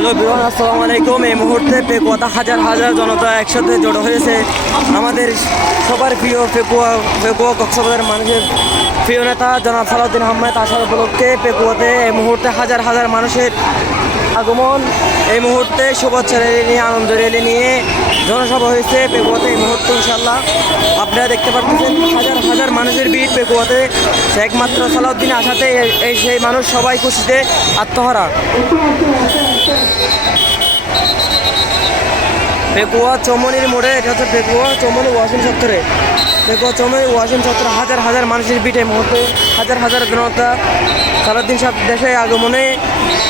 Hello বিরোহন আসসালামু আলাইকুম। এই মুহূর্তে পেকুয়াতে হাজার হাজার জনতা একসাথে জড়ো হয়েছে। আমাদের সবার প্রিয় পেকুয়া পেকুয়া কক্সবাজার মানুষের প্রিয় নেতা জনাব সালাউদ্দিন আহমেদ আসার উপলক্ষে পেকুয়াতে এই মুহূর্তে হাজার হাজার মানুষের আগমন। এই মুহূর্তে শুভেচ্ছা র্যালি নিয়ে, আনন্দ র্যালি নিয়ে জনসভা হয়েছে পেকুয়াতে এই মুহূর্তে ইনশাল্লাহ আপনারা দেখতে পাচ্ছেন হাজার হাজার মানুষের ভিড় পেকুয়াতে। একমাত্র সালাউদ্দিন আসাতে এই- সেই মানুষ সবাই খুশিতে আত্মহারা। পেকুয়া চমনির মোড়ে, এটা হচ্ছে পেকুয়া চমনি ওয়াশিং চত্বরে। পেকুয়া চমনি ওয়াশিং ছত্র, হাজার হাজার মানুষের পিঠে মুহূর্তে, হাজার হাজার জনতা সারাদিন সব দেশে আগমনে,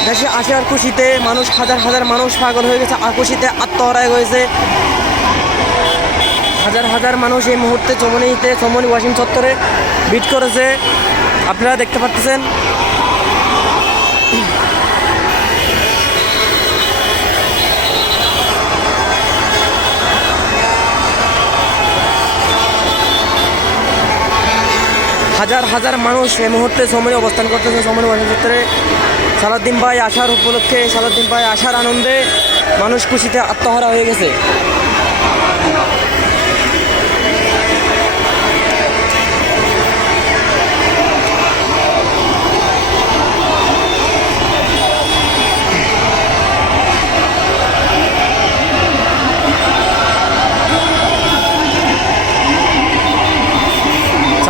দেশে আসার খুশিতে, মানুষ হাজার হাজার মানুষ পাগল হয়ে গেছে আকুশিতে আত্মহারায় হয়েছে হাজার হাজার মানুষ এই মুহূর্তে চমনিতে, চমনি ওয়াশিং চত্বরে ভিট করেছে। আপনারা দেখতে পাচ্ছেন হাজার হাজার মানুষ এই মুহূর্তে সময় অবস্থান করতেছে। সময় ক্ষেত্রে সালাদ্দিন ভাই আসার উপলক্ষে সালাদ্দিন ভাই আসার আনন্দে মানুষ খুশিতে আত্মহারা হয়ে গেছে।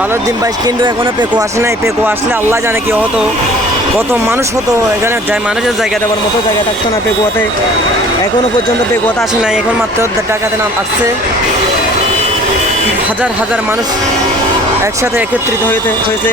সালাউদ্দিন ভাই কিন্তু এখনও পেকো আসে নাই। পেকো আসলে আল্লাহ জানে কি হতো। কত মানুষ হতো। এখানে মানুষের জায়গা দেওয়ার মতো জায়গা থাকতো না পেকুয়াতে। এখনও পর্যন্ত পেকুয়াতে আসে নাই। এখন মাত্র টাকাতে নাম আসছে। হাজার হাজার মানুষ একসাথে একত্রিত হয়েছে হয়েছে।